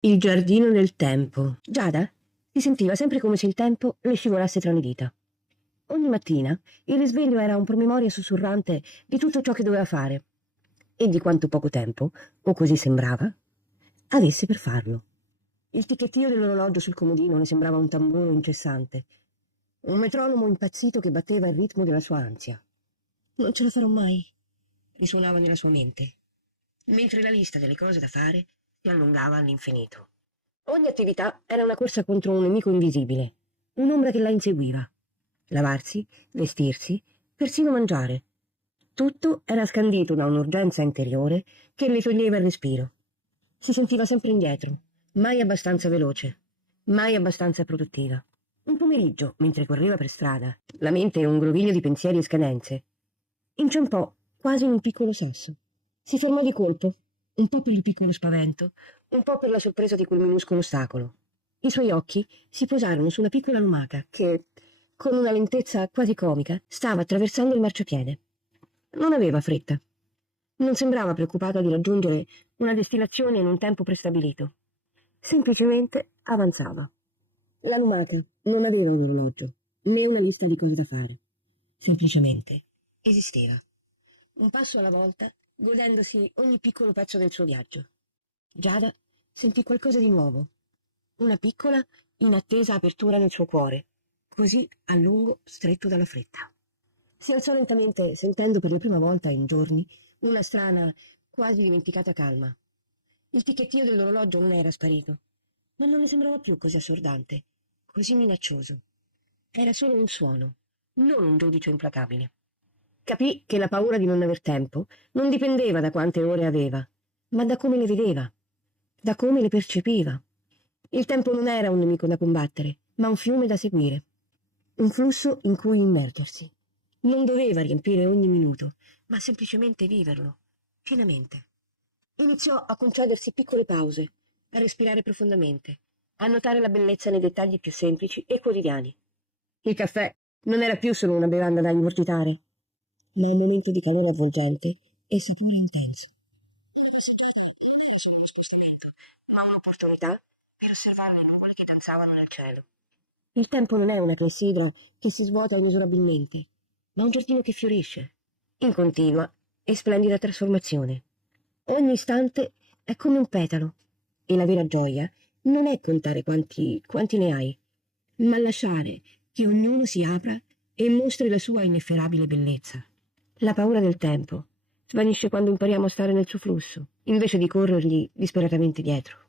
Il giardino del tempo. Giada si sentiva sempre come se il tempo le scivolasse tra le dita. Ogni mattina il risveglio era un promemoria sussurrante di tutto ciò che doveva fare e di quanto poco tempo, o così sembrava, avesse per farlo. Il ticchettio dell'orologio sul comodino le sembrava un tamburo incessante, un metronomo impazzito che batteva il ritmo della sua ansia. Non ce la farò mai, risuonava nella sua mente, mentre la lista delle cose da fare si allungava all'infinito. Ogni attività era una corsa contro un nemico invisibile, un'ombra che la inseguiva. Lavarsi, vestirsi, persino mangiare. Tutto era scandito da un'urgenza interiore che le toglieva il respiro. Si sentiva sempre indietro, mai abbastanza veloce, mai abbastanza produttiva. Un pomeriggio, mentre correva per strada, la mente un groviglio di pensieri e scadenze, inciampò quasi in un piccolo sasso. Si fermò di colpo, un po' per il piccolo spavento, un po' per la sorpresa di quel minuscolo ostacolo. I suoi occhi si posarono su una piccola lumaca che, con una lentezza quasi comica, stava attraversando il marciapiede. Non aveva fretta. Non sembrava preoccupata di raggiungere una destinazione in un tempo prestabilito. Semplicemente avanzava. La lumaca non aveva un orologio, né una lista di cose da fare. Semplicemente esisteva. Un passo alla volta, godendosi ogni piccolo pezzo del suo viaggio. Giada sentì qualcosa di nuovo. Una piccola, inattesa apertura nel suo cuore, così a lungo stretto dalla fretta. Si alzò lentamente, sentendo per la prima volta in giorni una strana, quasi dimenticata calma. Il ticchettio dell'orologio non era sparito, ma non le sembrava più così assordante, così minaccioso. Era solo un suono, non un giudice implacabile. Capì che la paura di non aver tempo non dipendeva da quante ore aveva, ma da come le vedeva, da come le percepiva. Il tempo non era un nemico da combattere, ma un fiume da seguire, un flusso in cui immergersi. Non doveva riempire ogni minuto, ma semplicemente viverlo, pienamente. Iniziò a concedersi piccole pause, a respirare profondamente, a notare la bellezza nei dettagli più semplici e quotidiani. Il caffè non era più solo una bevanda da ingurgitare, ma un momento di calore avvolgente e sapore intenso. Una passeggiata non era solo uno spostamento, ma un'opportunità per osservare le nuvole che danzavano nel cielo. Il tempo non è una clessidra che si svuota inesorabilmente, ma un giardino che fiorisce, in continua e splendida trasformazione. Ogni istante è come un petalo, e la vera gioia non è contare quanti ne hai, ma lasciare che ognuno si apra e mostri la sua inefferabile bellezza. La paura del tempo svanisce quando impariamo a stare nel suo flusso, invece di corrergli disperatamente dietro.